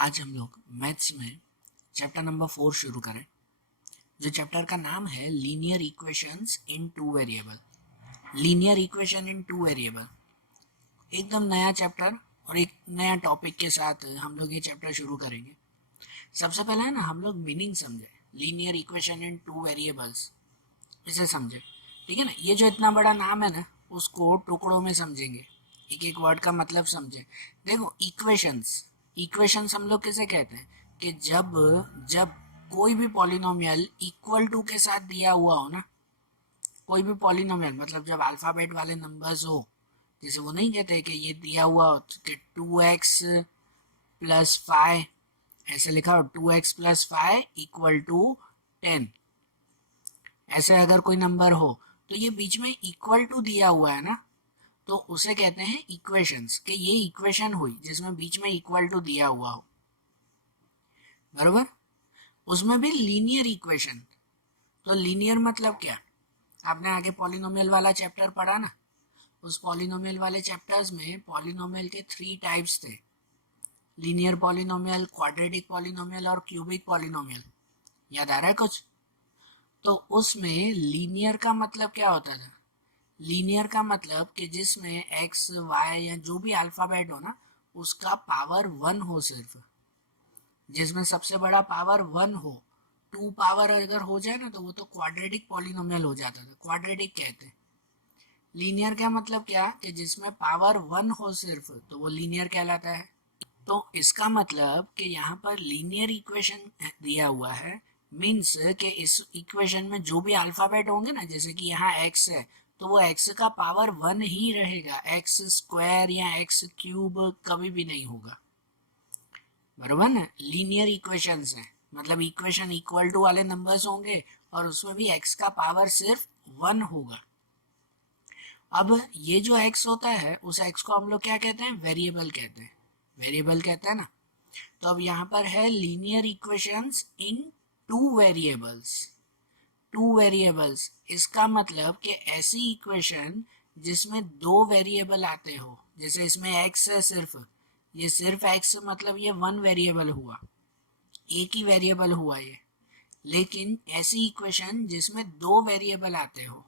आज हम लोग मैथ्स में चैप्टर नंबर 4 शुरू करें, जो चैप्टर का नाम है linear equations in two variable. Linear equation in two variable एकदम नया चैप्टर और एक नया टॉपिक के साथ हम लोग ये चैप्टर शुरू करेंगे। सबसे पहले है ना, हम लोग मीनिंग समझे linear equation in two variables, इसे समझे। ठीक है ना, ये जो इतना बड़ा नाम है ना, उसको टुकड़ों में समझेंगे, एक एक वर्ड का मतलब समझे। देखो, इक्वेशंस इक्वेशंस हम लोग किसे कहते हैं कि जब जब कोई भी पॉलिनोमियल इक्वल टू के साथ दिया हुआ हो ना, कोई भी पॉलिनोमियल मतलब जब अल्फाबेट वाले नंबर्स हो, जैसे वो नहीं कहते कि ये दिया हुआ हो कि 2x प्लस 5, ऐसे लिखा हो 2x प्लस 5 इक्वल टू 10, ऐसे अगर कोई नंबर हो तो ये बीच में इक्वल टू दिया हुआ है ना, तो उसे कहते हैं इक्वेशंस, कि ये इक्वेशन हुई जिसमें बीच में इक्वल टू दिया हुआ हो, बरोबर। उसमें भी लीनियर इक्वेशन। तो लीनियर मतलब क्या, आपने आगे पॉलिनोमियल वाला चैप्टर पढ़ा ना, उस पॉलिनोमियल वाले चैप्टर्स में पॉलिनोमियल के 3 टाइप्स थे, लीनियर पॉलिनोमियल, क्वाड्रेटिक पॉलिनोमियल और क्यूबिक पॉलिनोमियल। याद आ रहा है कुछ? तो उसमें लीनियर का मतलब क्या होता था? लीनियर का मतलब कि जिसमें एक्स वाई या जो भी अल्फ़ाबेट हो ना, उसका पावर 1 हो सिर्फ, जिसमें सबसे बड़ा पावर 1 हो। 2 पावर अगर हो जाए ना तो वो तो क्वाड्रेटिक पॉलिनोमियल हो जाता था, क्वाड्रेटिक कहते हैं। लीनियर का मतलब क्या कि जिसमें पावर 1 हो सिर्फ, तो वो लीनियर कहलाता है। तो इसका मतलब कि यहाँ पर लीनियर इक्वेशन दिया हुआ है, मीन्स कि इस इक्वेशन में जो भी अल्फ़ाबेट होंगे ना, जैसे कि यहाँ एक्स है तो वो एक्स का पावर 1 ही रहेगा, एक्स स्क्वायर या एक्स क्यूब कभी भी नहीं होगा, बरोबर ना। लीनियर इक्वेशंस हैं, मतलब इक्वेशन इक्वल टू वाले नंबर्स होंगे और उसमें भी एक्स का पावर सिर्फ 1 होगा। अब ये जो एक्स होता है, उस एक्स को हम लोग क्या कहते हैं? वेरिएबल कहते हैं, वेरिएबल कहते हैं ना। तो अब यहाँ पर है लीनियर इक्वेशंस इन टू वेरिएबल्स। टू वेरिएबल्स, इसका मतलब कि ऐसी इक्वेशन जिसमें 2 वेरिएबल आते हो, जैसे इसमें एक्स है सिर्फ, ये सिर्फ एक्स मतलब ये 1 वेरिएबल हुआ, एक ही वेरिएबल हुआ ये। लेकिन ऐसी इक्वेशन जिसमें 2 वेरिएबल आते हो,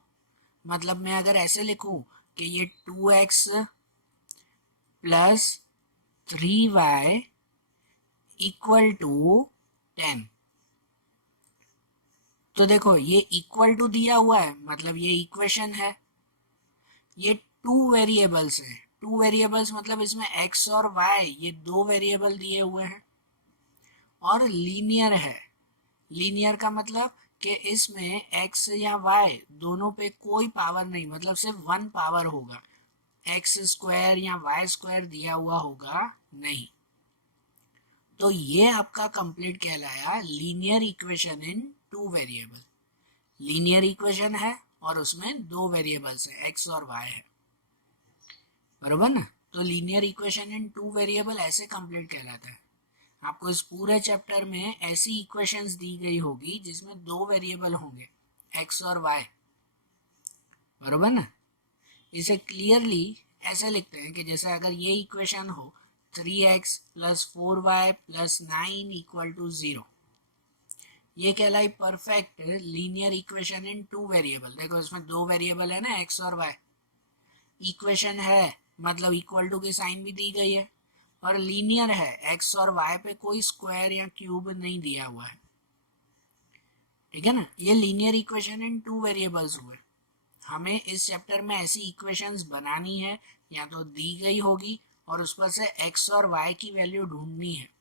मतलब मैं अगर ऐसे लिखूं कि ये 2x plus 3y equal to 10, तो देखो ये इक्वल टू दिया हुआ है, मतलब ये इक्वेशन है। ये 2 वेरिएबल्स है, 2 वेरिएबल्स मतलब इसमें x और y, ये 2 वेरिएबल दिए हुए हैं। और लीनियर है, लीनियर का मतलब कि इसमें x या y दोनों पे कोई पावर नहीं, मतलब सिर्फ 1 पावर होगा, एक्स स्क्वायर या वाई स्क्वायर दिया हुआ होगा नहीं। तो ये आपका कंप्लीट कहलाया linear equation in two variable. Linear equation है और उसमें 2 वेरिएबल्स है, एक्स और वाई है, बरोबर ना। तो linear equation in two variable ऐसे कंप्लीट कहलाता है। आपको इस पूरे चैप्टर में ऐसी इक्वेशंस दी गई होगी जिसमें 2 वेरिएबल होंगे, एक्स और वाई, बरोबर ना। इसे क्लियरली ऐसे लिखते हैं कि जैसे अगर ये इक्वेशन हो 3x plus 4y plus 9 equal to 0, ये कहलाई perfect linear equation in two variable. देखो इसमें 2 वेरिएबल है ना, x और y, इक्वेशन है मतलब इक्वल टू की साइन भी दी गई है, और लीनियर है, x और y पे कोई स्क्वायर या क्यूब नहीं दिया हुआ है, ठीक है ना। ये linear equation in two variables हुए। हमें इस चैप्टर में ऐसी इक्वेशंस बनानी है, या तो दी गई होगी और उस पर से x और y की वैल्यू ढूंढनी है।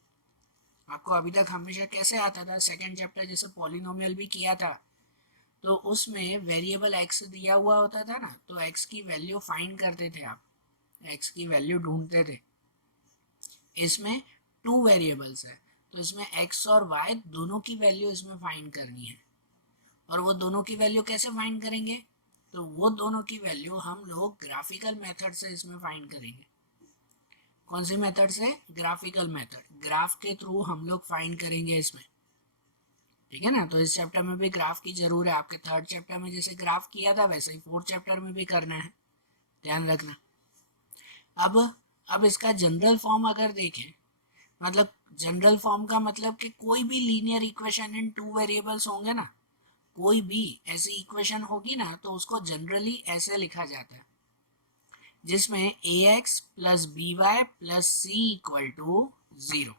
आपको अभी तक हमेशा कैसे आता था, सेकंड चैप्टर जैसे पॉलिनोमियल भी किया था, तो उसमें वेरिएबल x दिया हुआ होता था ना, तो x की वैल्यू फाइंड करते थे आप, x की वैल्यू ढूंढते थे। इसमें 2 वेरिएबल्स है, तो इसमें x और y दोनों की वैल्यू इसमें फाइंड करनी है। और वो दोनों की वैल्यू कैसे फाइंड करेंगे? तो वो दोनों की वैल्यू हम लोग ग्राफिकल मेथड से इसमें फाइंड करेंगे। कौन सी मेथड से? ग्राफिकल मेथड, ग्राफ के थ्रू हम लोग फाइंड करेंगे इसमें, ठीक है ना। तो इस चैप्टर में भी ग्राफ की जरूर है, आपके थर्ड चैप्टर में जैसे ग्राफ किया था वैसे ही फोर्थ चैप्टर में भी करना है, ध्यान रखना। अब इसका जनरल फॉर्म अगर देखें, मतलब जनरल फॉर्म का मतलब कि कोई भी linear equation in two variables होंगे ना, कोई भी ऐसी इक्वेशन होगी ना, तो उसको जनरली ऐसे लिखा जाता है, जिसमें a x plus b y plus c equal to 0।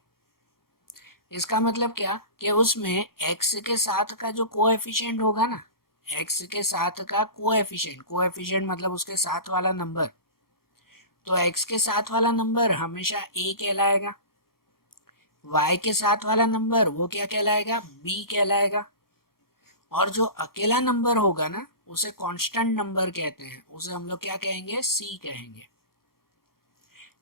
इसका मतलब क्या कि उसमें x के साथ का जो कोएफिशिएंट होगा ना, x के साथ का कोएफिशिएंट, कोएफिशिएंट मतलब उसके साथ वाला नंबर, तो x के साथ वाला नंबर हमेशा a कहलाएगा, y के साथ वाला नंबर वो क्या कहलाएगा, b कहलाएगा, और जो अकेला नंबर होगा ना उसे कांस्टेंट नंबर कहते हैं, उसे हम लोग क्या कहेंगे, c कहेंगे।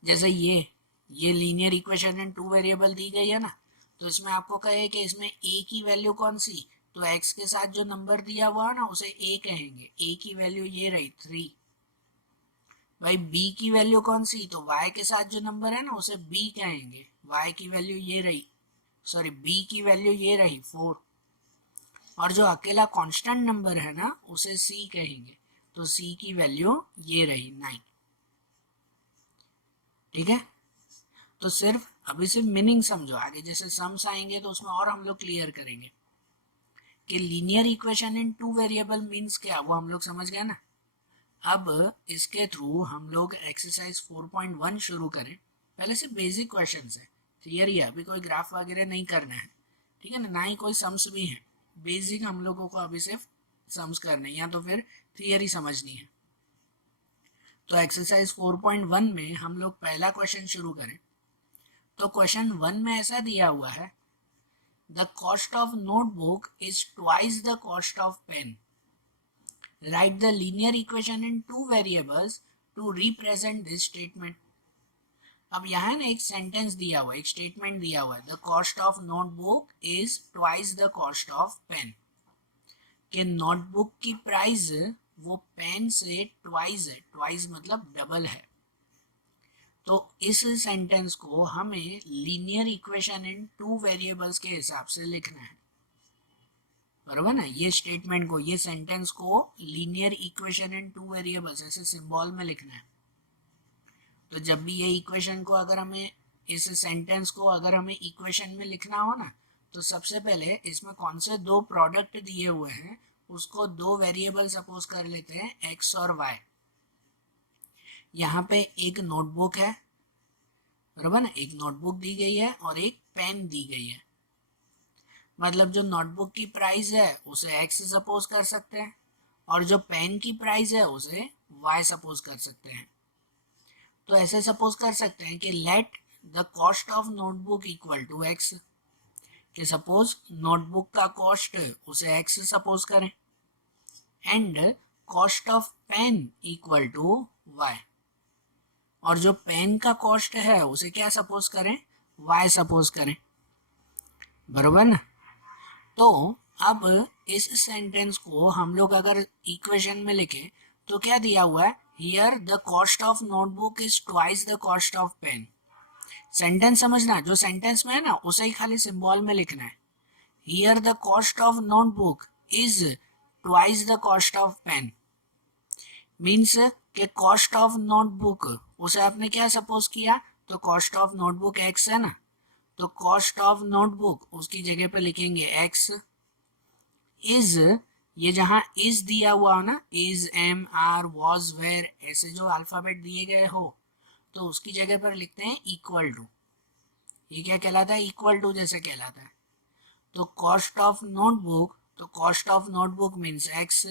जैसे ये linear equation in two variable दी गई है ना, तो इसमें आपको कहे कि इसमें a की वैल्यू कौन सी, तो x के साथ जो नंबर दिया हुआ है ना उसे a कहेंगे, a की वैल्यू ये रही 3। भाई b की वैल्यू कौन सी, तो y के साथ जो नंबर है ना उसे b कहेंगे, y की वैल्यू ये रही, सॉरी b की वैल्यू ये रही 4, और जो अकेला कांस्टेंट नंबर है ना उसे c कहेंगे, तो c की वैल्यू ये रही 9। ठीक है, तो सिर्फ अभी सिर्फ मीनिंग समझो, आगे जैसे सम्स आएंगे तो उसमें और हम लोग क्लियर करेंगे कि linear equation in two variable means क्या, वो हम लोग समझ गए ना। अब इसके थ्रू हम लोग एक्सरसाइज 4.1 शुरू करें। पहले से बेसिक क्वेश्चन है, थियरी है, अभी कोई ग्राफ वगैरह नहीं करना है, ठीक है ना, ना ही कोई सम्स भी है, बेसिक हम लोगों को अभी सिर्फ सम्स करने या तो फिर थियरी समझनी है। तो एक्सरसाइज 4.1 में हम लोग पहला क्वेश्चन शुरू करें। तो क्वेश्चन 1 में ऐसा दिया हुआ है, the cost of notebook is twice the cost of pen, write the linear equation in two variables to represent this statement. अब यहाँ ना एक सेंटेंस दिया हुआ है, एक स्टेटमेंट दिया हुआ है, the cost of notebook is twice the cost of pen, कि नोटबुक की प्राइस वो पेन से ट्वाइस है, ट्वाइस मतलब डबल है। तो इस सेंटेंस को हमें linear equation in two variables के हिसाब से लिखना है, बराबर ना, ये स्टेटमेंट को, ये सेंटेंस को linear equation in two variables ऐसे सिंबल में लिखना है। तो जब भी ये इक्वेशन को अगर हमें, इस सेंटेंस को अगर हमें इक्वेशन में लिखना हो ना, तो सबसे पहले इसमें कौन से दो प्रोडक्ट दिए हुए हैं उसको दो वेरिएबल सपोज कर लेते हैं, x और y। यहाँ पे एक नोटबुक है, बराबर ना, एक नोटबुक दी गई है और एक पेन दी गई है, मतलब जो नोटबुक की प्राइस है उसे x सपोज कर सकते हैं और जो पेन की प्राइस है उसे y सपोज कर सकते हैं। तो ऐसे सपोज कर सकते हैं कि let the cost of notebook equal to x, कि सपोज नोटबुक का कॉस्ट उसे x सपोज करें, and cost of pen equal to y, और जो पेन का कॉस्ट है उसे क्या सपोज करें, y सपोज करें, बराबर ना। तो अब इस सेंटेंस को हम लोग अगर इक्वेशन में लिखें तो क्या दिया हुआ है, here the cost of notebook is twice the cost of pen. Sentence समझना, जो सेंटेंस में है ना उसे ही खाली सिंबल में लिखना है, here the cost of notebook is twice the cost of pen, means के कॉस्ट ऑफ नोटबुक उसे आपने क्या सपोज किया, तो कॉस्ट ऑफ नोटबुक x है ना, तो कॉस्ट ऑफ नोटबुक उसकी जगह पे लिखेंगे x, इज, ये जहाँ इज दिया हुआ हो ना, is, am, are, was, where, ऐसे जो अल्फाबेट दिए गए हो तो उसकी जगह पर लिखते हैं इक्वल टू। ये क्या कहलाता है, इक्वल टू जैसे कहलाता है। तो कॉस्ट ऑफ नोटबुक, तो cost of notebook means x,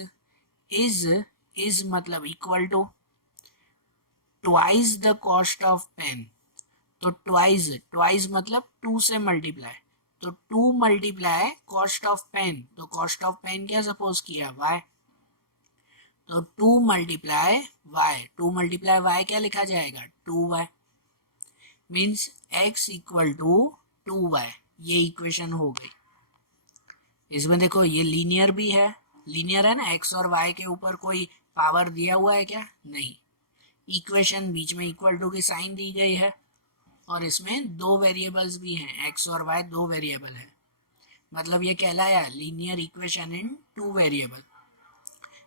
is मतलब equal to twice the cost of pen, तो ट्वाइस, ट्वाइस मतलब टू से मल्टीप्लाई, तो two multiply cost of pen, तो कॉस्ट ऑफ पेन क्या सपोज किया, y, तो two multiply y, two multiply y क्या लिखा जाएगा, 2y, means x equal to 2y। ये इक्वेशन हो गई। इसमें देखो ये लीनियर भी है, लीनियर है ना, x और y के ऊपर कोई पावर दिया हुआ है क्या, नहीं, इक्वेशन बीच में इक्वल टू की साइन दी गई है और इसमें दो वेरिएबल्स भी हैं, x और y दो वेरिएबल है, मतलब ये कहलाया linear equation in two variable.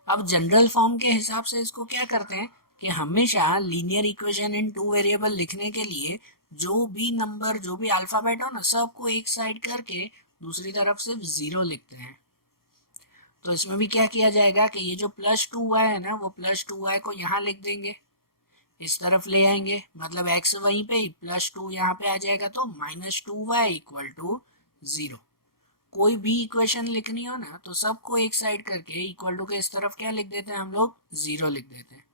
अब जनरल फॉर्म के हिसाब से इसको क्या करते हैं कि हमेशा linear equation in two variable लिखने के लिए जो भी नंबर, जो भी अल्फाबेट हो ना, सबको एक साइड करके दूसरी तरफ सिर्फ 0 लिखते हैं। तो इसमें भी क्या किया जाएगा कि ये जो +2y है ना, वो +2y को यहाँ लिख देंगे, इस तरफ ले आएंगे, मतलब x वहीं पे, +2 यहाँ पे आ जाएगा, तो -2y = 0। कोई भी इक्वेशन लिखनी हो ना, तो सबको एक साइड करके इक्वल टू के इस तरफ क्या लिख देते हैं हम लोग, 0 लिख देते हैं।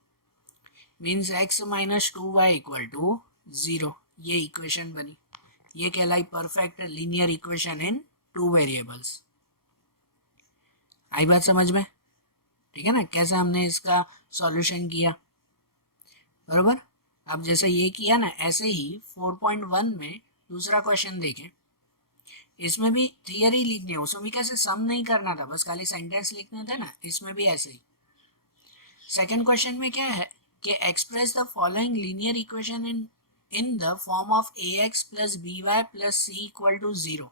Means x - 2y = 0। ये इक्वेशन बनी, ये कहलाई perfect linear equation in 2 variables. आई बात समझ में? ठीक है ना, कैसे हमने इसका सॉल्यूशन किया, बरोबर। अब जैसे ये किया ना, ऐसे ही 4.1 में दूसरा क्वेश्चन देखें। इसमें भी थियरी लिखनी है, उसमें भी कैसे सम नहीं करना था, बस खाली सेंटेंस लिखने थे ना, इसमें भी ऐसे ही। सेकंड क्वेश्चन में क्या है कि express the following linear equation in the form of ax + by + c = 0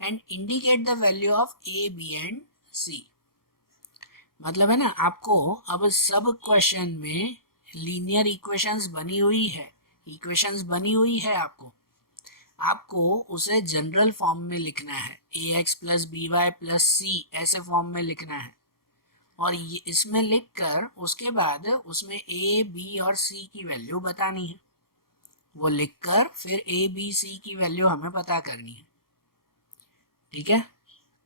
and indicate the value of a, b and c। मतलब है ना, आपको अब सब क्वेश्चन में लीनियर इक्वेशंस बनी हुई है, आपको उसे जनरल फॉर्म में लिखना है, ax + by + c ऐसे फॉर्म में लिखना है, और ये इसमें लिखकर उसके बाद उसमें a, b और c की वैल्यू बतानी है। वो लिखकर फिर a, b, c की वैल्यू हमें पता करनी है। ठीक है,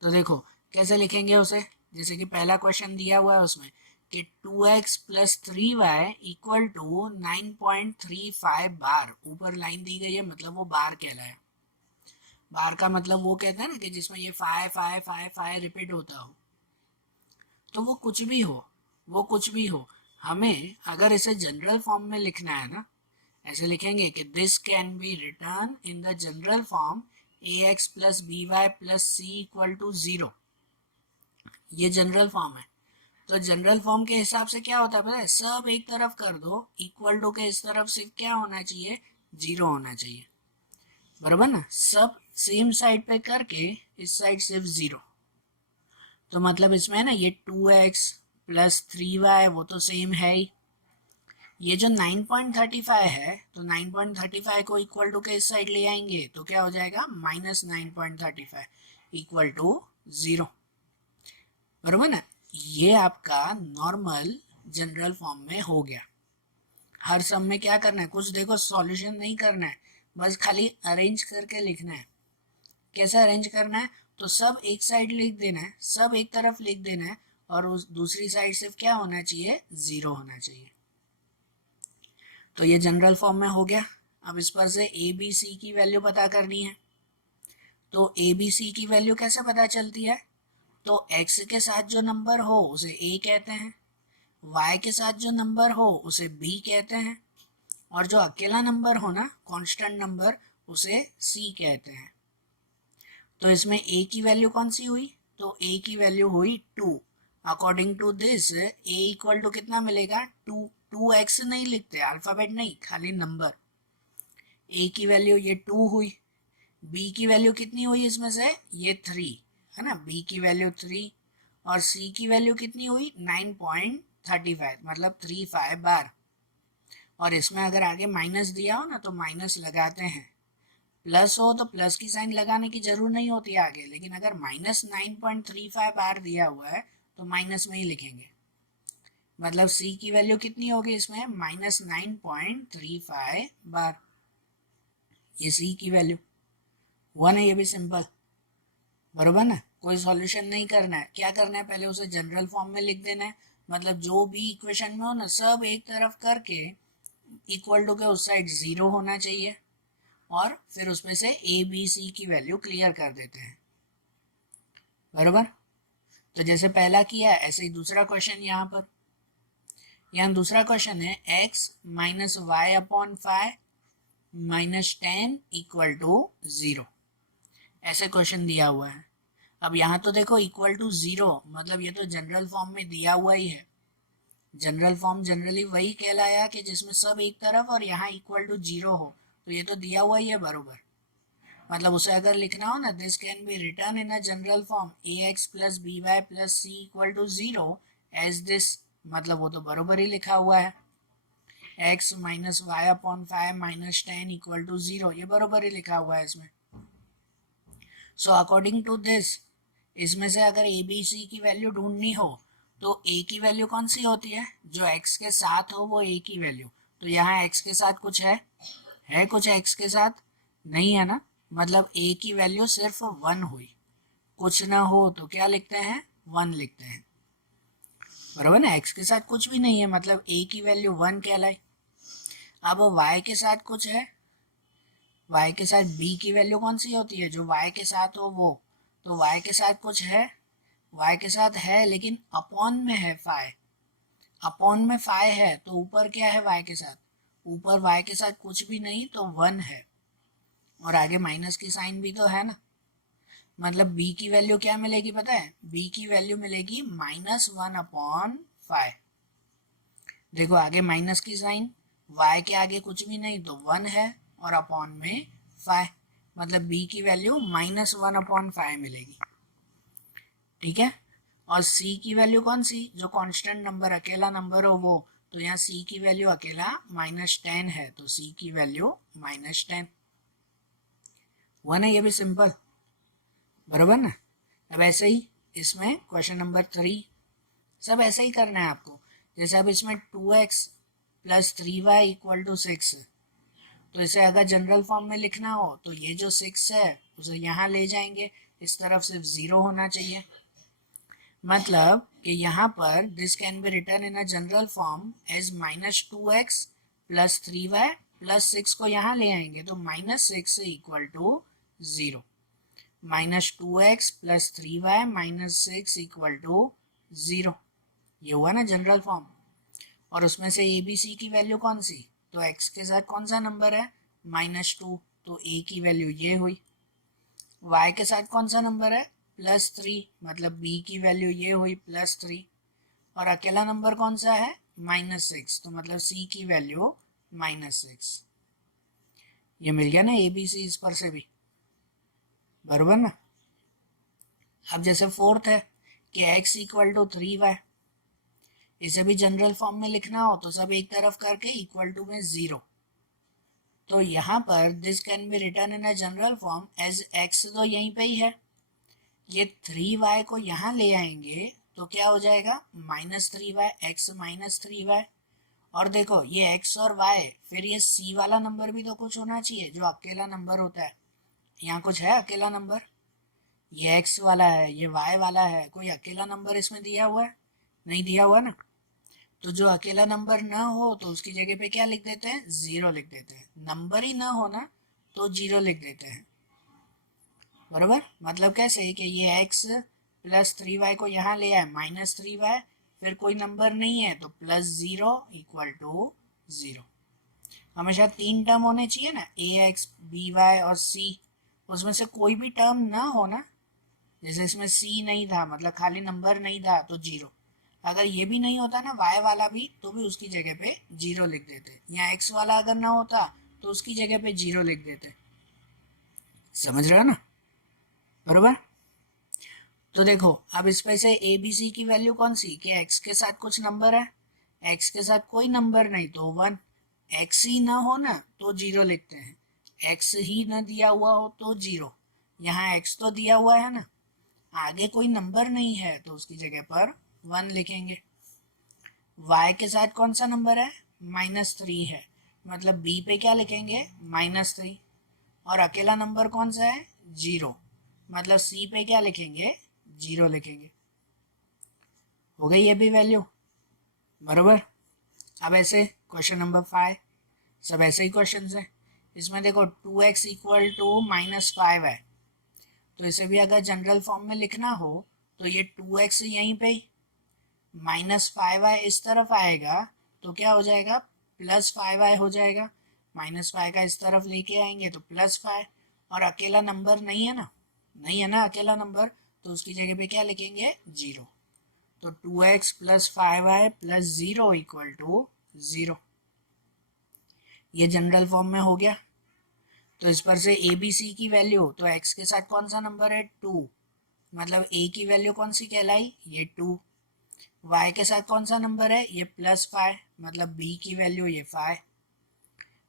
तो देखो कैसे लिखेंगे उसे। जैसे कि पहला क्वेश्चन दिया हुआ है उसमें कि 2x + 3y = 9.35 बार, ऊपर लाइन दी गई है, मतलब वो बार कहलाया। बार का मतलब वो कहते हैं ना कि जिसमें ये 5 5 5 5 रिपीट होता हो। तो वो कुछ भी हो, हमें अगर इसे जनरल फॉर्म में लिखना है ना, ऐसे लिखेंगे कि this can be written in the general form ax + by + c = 0। ये जनरल फॉर्म है। तो जनरल फॉर्म के हिसाब से क्या होता है पता है, सब एक तरफ कर दो, इक्वल टू के इस तरफ सिर्फ क्या होना चाहिए, 0 होना चाहिए, बराबर ना। सब सेम साइड पे करके इस साइड सिर्फ 0। तो मतलब इसमें है ना, ये 2x + 3y वो तो सेम है ही। ये जो 9.35 है, तो 9.35 को इक्वल टू के इस साइड ले आएंगे, तो क्या हो जाएगा, -9.35 = 0, बराबर ना। ये आपका नॉर्मल जनरल फॉर्म में हो गया। हर सम में क्या करना है, कुछ देखो सॉल्यूशन नहीं करना है, बस खाली अरेंज करके लिखना है। कैसे अरेंज करना है, तो सब एक साइड लिख देना है, सब एक तरफ लिख देना है, और उस दूसरी साइड सिर्फ क्या होना चाहिए, 0 होना चाहिए। तो ये जनरल फॉर्म में हो गया। अब इस पर से ए बी सी की वैल्यू पता करनी है। तो ए बी सी की वैल्यू कैसे पता चलती है, तो x के साथ जो नंबर हो उसे a कहते हैं, y के साथ जो नंबर हो उसे b कहते हैं, और जो अकेला नंबर हो ना, कांस्टेंट नंबर, उसे c कहते हैं। तो इसमें a की वैल्यू कौन सी हुई, तो a की वैल्यू हुई 2। अकॉर्डिंग टू दिस a = कितना मिलेगा, 2। 2x नहीं लिखते, अल्फाबेट नहीं, खाली नंबर। a की वैल्यू ये 2 हुई, b की वैल्यू कितनी हुई इसमें से, ये 3 है ना, b की वैल्यू 3, और c की वैल्यू कितनी हुई, 9.35, मतलब 35 बार। और इसमें अगर आगे माइनस दिया हो ना, तो माइनस लगाते हैं। प्लस हो तो प्लस की साइन लगाने की जरूरत नहीं होती आगे, लेकिन अगर -9.35 बार दिया हुआ है तो माइनस में ही लिखेंगे। मतलब c की वैल्यू कितनी होगी इसमें, -9.35 बार। ये c की वैल्यू 1 है, ये भी सिंपल, बरोबर ना। कोई सॉल्यूशन नहीं करना है, क्या करना है, पहले उसे जनरल फॉर्म में लिख देना है। मतलब जो भी इक्वेशन में हो ना, सब एक तरफ करके इक्वल टू के उस साइड 0 होना चाहिए, और फिर उसमें से ए बी सी की वैल्यू क्लियर कर देते हैं, बरोबर। तो जैसे पहला किया ऐसे ही दूसरा क्वेश्चन यहाँ दूसरा क्वेश्चन है x - y/5 - 10 = 0, ऐसे क्वेश्चन दिया हुआ है। अब यहाँ तो देखो = 0, मतलब ये तो जनरल फॉर्म में दिया हुआ ही है। जनरल फॉर्म जनरली वही कहलाया कि जिसमें सब एक तरफ और यहाँ = 0 हो, तो ये तो दिया हुआ ही है, बरोबर। मतलब उसे अगर लिखना हो ना, this can be written in a general form ax + by + c = 0 as this, मतलब वो तो बरोबर ही लिखा हुआ है। x minus y upon 5 minus 10 equal to 0, ये बरोबर ही लिखा हुआ है इसमें। सो अकॉर्डिंग टू दिस, इसमें से अगर ए बी सी की वैल्यू ढूंढनी हो तो ए की वैल्यू कौन सी होती है, जो x के साथ हो वो ए की वैल्यू। तो यहाँ x के साथ कुछ है कुछ x के साथ नहीं है ना, मतलब a की वैल्यू सिर्फ 1 हुई, कुछ ना हो तो क्या लिखते हैं, 1 लिखते हैं, बराबर ना। x के साथ कुछ भी नहीं है मतलब a की वैल्यू 1 कहलाई। अब y के साथ कुछ है, y के साथ b की वैल्यू कौन सी होती है, जो y के साथ हो वो। तो y के साथ कुछ है, y के साथ है लेकिन अपॉन में है 5, अपॉन में 5 है तो ऊपर क्या है y के साथ, ऊपर y के साथ कुछ भी नहीं तो 1 है, और आगे माइनस की साइन भी तो है ना। मतलब b की वैल्यू क्या मिलेगी पता है, b की वैल्यू मिलेगी -1/5। देखो आगे माइनस की साइन, y के आगे कुछ भी नहीं तो 1 है और अपॉन में 5, मतलब b की वैल्यू -1/5 मिलेगी, ठीक है। और c की वैल्यू कौन सी, जो कांस्टेंट नंबर अकेला नंबर हो वो, तो यहाँ c की वैल्यू अकेला -10 है तो c की वैल्यू -10 हुआ ना, ये भी सिंपल, बराबर ना। अब ऐसे ही इसमें क्वेश्चन नंबर 3, सब ऐसे ही करना है आपको। जैसे अब इसमें 2x plus 3y equal to 6, तो इसे अगर जनरल फॉर्म में लिखना हो तो ये जो 6 है उसे यहाँ ले जाएंगे, इस तरफ सिर्फ 0 होना चाहिए, मतलब कि यहाँ पर this can be written in a general form as -2x plus 3y plus 6 को यहाँ ले आएंगे तो -6 equal to 0, -2x plus 3y minus 6 equal to 0, ये हुआ ना जनरल फॉर्म। और उसमें से ए बी सी की वैल्यू कौन सी, तो x के साथ कौन सा नंबर है, -2, तो a की वैल्यू ये हुई। y के साथ कौन सा नंबर है, +3, मतलब b की वैल्यू ये हुई +3, और अकेला नंबर कौन सा है, -6, तो मतलब c की वैल्यू -6। ये मिल गया ना ए बी सी इस पर से भी, बराबर ना। अब जैसे फोर्थ है कि x इक्वल टू 3y, इसे भी जनरल फॉर्म में लिखना हो तो सब एक तरफ करके इक्वल टू में 0, तो यहाँ पर this can be written in a general form as x, तो यहीं पे ही है, ये 3y को यहाँ ले आएंगे तो क्या हो जाएगा, -3y, x -3y, और देखो ये x और y, फिर ये c वाला नंबर भी तो कुछ होना चाहिए जो अकेला नंबर होता है, यहाँ कुछ है अकेला नंबर, ये x वाला है ये y वाला है, कोई अकेला नंबर इसमें दिया हुआ है, नहीं दिया हुआ ना। तो जो अकेला नंबर ना हो तो उसकी जगह पे क्या लिख देते हैं, 0 लिख देते हैं, नंबर ही ना हो ना तो 0 लिख देते हैं, बराबर। मतलब कैसे कि ये x प्लस 3y को यहाँ ले आए -3y, फिर कोई नंबर नहीं है तो +0 इक्वल टू 0। हमेशा 3 टर्म होने चाहिए ना, ax by और c, उसमें से कोई भी टर्म ना हो ना, जैसे इसमें c नहीं था मतलब खाली नंबर नहीं था तो 0, अगर ये भी नहीं होता ना y वाला भी तो भी उसकी जगह पे 0 लिख देते, या x वाला अगर ना होता तो उसकी जगह पे 0 लिख देते, समझ रहे हो ना, बरोबर। तो देखो अब इस पे से ए बी सी की वैल्यू कौन सी, कि x के साथ कुछ नंबर है, x के साथ कोई नंबर नहीं तो 1, x ही ना हो ना तो 0 लिखते हैं, x ही ना दिया हुआ हो तो 0, यहाँ x तो दिया हुआ है ना, आगे कोई नंबर नहीं है तो उसकी जगह पर 1 लिखेंगे। y के साथ कौन सा नंबर है, -3 है, मतलब b पे क्या लिखेंगे, -3, और अकेला नंबर कौन सा है, 0, मतलब c पे क्या लिखेंगे, 0 लिखेंगे। हो गई ये भी वैल्यू, बराबर। अब ऐसे क्वेश्चन नंबर 5, सब ऐसे ही क्वेश्चन है। इसमें देखो 2x इक्वल टू -5 है, तो इसे भी अगर जनरल फॉर्म में लिखना हो तो ये 2x यहीं पे ही, -5y इस तरफ आएगा तो क्या हो जाएगा, +5y हो जाएगा, -5 का इस तरफ लेके आएंगे तो +5, और अकेला नंबर नहीं है ना, नहीं है ना अकेला नंबर, तो उसकी जगह पे क्या लिखेंगे, 0, तो 2x plus 5y plus 0 equal to 0, ये जनरल फॉर्म में हो गया। तो इस पर से ए बी सी की वैल्यू, तो x के साथ कौन सा नंबर है, 2, मतलब a की वैल्यू कौन सी कहलाई, ये 2, y के साथ कौन सा नंबर है, ये +5, मतलब b की वैल्यू ये 5,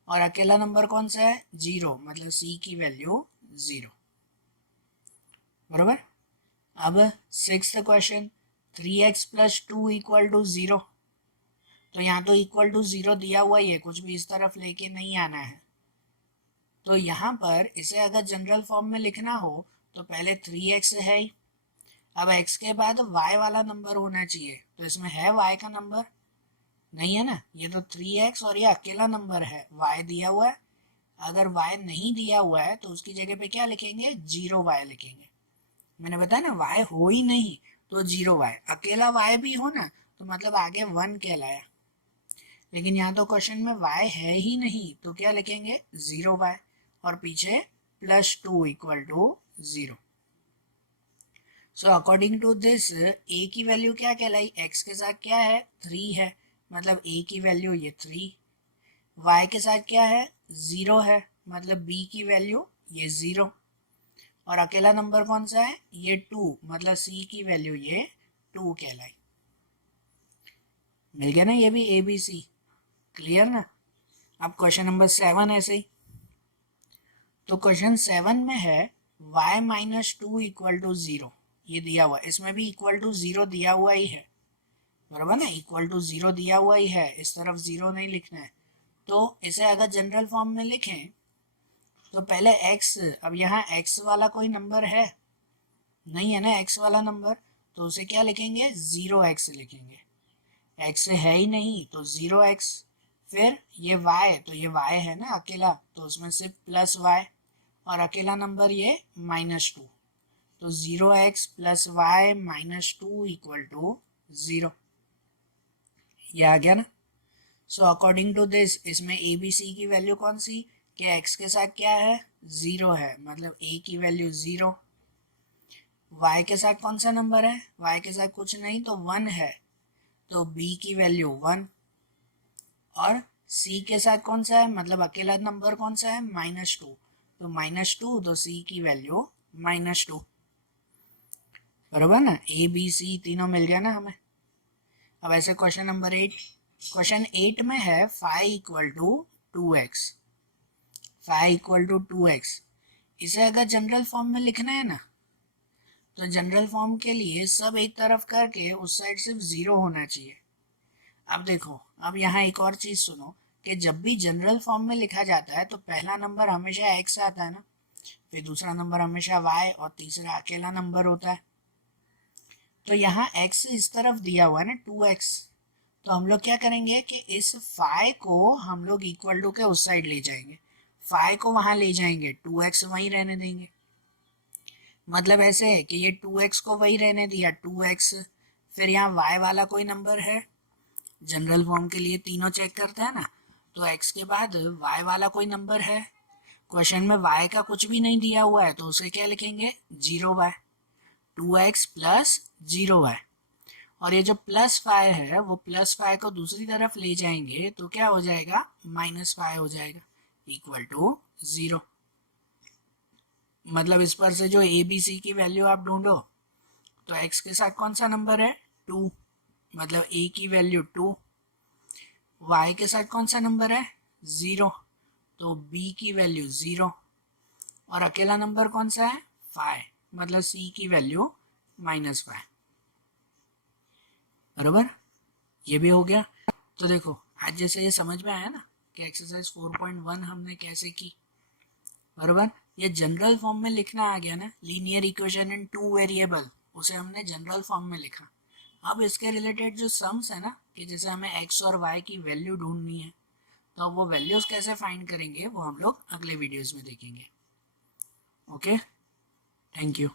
और अकेला नंबर कौन सा है, 0, मतलब c की वैल्यू 0, बरोबर। अब 6th क्वेश्चन, 3x + 2 = 0, तो यहाँ तो =0 दिया हुआ ही है, कुछ भी इस तरफ लेके नहीं आना है। तो यहाँ पर इसे अगर जनरल फॉर्म में लिखना हो तो पहले 3x है ही, अब x के बाद y वाला नंबर होना चाहिए, तो इसमें है y का नंबर नहीं है ना, ये तो 3x और ये अकेला नंबर है, y दिया हुआ है। अगर y नहीं दिया हुआ है तो उसकी जगह पे क्या लिखेंगे, 0y लिखेंगे। मैंने बताया ना, y हो ही नहीं तो 0y, अकेला y भी हो ना तो मतलब आगे 1 कहलाया, लेकिन यहाँ तो क्वेश्चन में y है ही नहीं तो क्या लिखेंगे, 0y, और पीछे +2 = 0। So according to this a की वैल्यू क्या कहलाई, x के साथ क्या है, 3 है, मतलब a की वैल्यू ये 3, y के साथ क्या है, 0 है, मतलब b की वैल्यू ये 0, और अकेला नंबर कौन सा है, ये 2, मतलब c की वैल्यू ये 2 कहलाई। मिल गया ना, ये भी a b c, क्लियर ना। अब क्वेश्चन नंबर 7 ऐसे ही, तो क्वेश्चन 7 में है y - 2 = 0, ये दिया हुआ, इसमें भी =0 दिया हुआ ही है, बराबर ना, =0 दिया हुआ ही है, इस तरफ 0 नहीं लिखना है। तो इसे अगर जनरल फॉर्म में लिखें तो पहले x, अब यहाँ x वाला कोई नंबर है नहीं है ना, x वाला नंबर, तो उसे क्या लिखेंगे, 0x लिखेंगे, x है ही नहीं तो 0x, फिर ये y, तो ये y है ना अकेला, तो उसमें सिर्फ +y, और अकेला नंबर ये -2, तो 0x + y - 2 = 0, ये आ गया ना। सो अकॉर्डिंग टू दिस इसमें a b c की वैल्यू कौन सी, कि x के साथ क्या है, 0 है, मतलब a की वैल्यू 0, y के साथ कौन सा नंबर है, y के साथ कुछ नहीं तो 1 है, तो b की वैल्यू 1, और c के साथ कौन सा है, मतलब अकेला नंबर कौन सा है, -2, तो -2, तो c की वैल्यू -2, बराबर ना, a b c तीनों मिल गया ना हमें। अब ऐसे क्वेश्चन नंबर 8, क्वेश्चन 8 में है phi = 2x, phi = 2x, इसे अगर जनरल फॉर्म में लिखना है ना तो जनरल फॉर्म के लिए सब एक तरफ करके उस साइड सिर्फ 0 होना चाहिए। अब देखो, अब यहाँ एक और चीज़ सुनो कि जब भी जनरल फॉर्म में लिखा जाता है तो पहला नंबर हमेशा x आता है ना, फिर दूसरा नंबर हमेशा y, और तीसरा अकेला नंबर होता है। तो यहाँ x इस तरफ दिया हुआ है ना 2x, तो हम लोग क्या करेंगे कि इस फाई को हम लोग इक्वल टू के उस साइड ले जाएंगे, फाई को वहां ले जाएंगे, 2x वहीं रहने देंगे, मतलब ऐसे है कि ये 2x को वही रहने दिया 2x, फिर यहाँ y वाला कोई नंबर है, जनरल फॉर्म के लिए तीनों चेक करते हैं ना, तो x के बाद y वाला कोई नंबर है, क्वेश्चन में y का कुछ भी नहीं दिया हुआ है तो उसे क्या लिखेंगे, 0y, 2x + 0y, और ये जो +5 है वो +5 को दूसरी तरफ ले जाएंगे तो क्या हो जाएगा, -5 हो जाएगा, = 0, मतलब इस पर से जो a b c की वैल्यू आप ढूंढो, तो x के साथ कौन सा नंबर है, 2, मतलब a की वैल्यू 2, y के साथ कौन सा नंबर है, 0, तो b की वैल्यू 0, और अकेला नंबर कौन सा है, 5, मतलब c की वैल्यू -5, बराबर, ये भी हो गया। तो देखो आज जैसे ये समझ में आया ना कि एक्सरसाइज 4.1 हमने कैसे की, बराबर, ये जनरल फॉर्म में लिखना आ गया ना, लीनियर इक्वेशन इन 2 वेरिएबल, उसे हमने जनरल फॉर्म में लिखा। अब इसके रिलेटेड जो सम्स है ना, कि जैसे हमें x और y की वैल्यू ढूंढनी है, तो अब वो वैल्यूज कैसे फाइंड करेंगे वो हम लोग अगले वीडियोज में देखेंगे। Okay, thank you.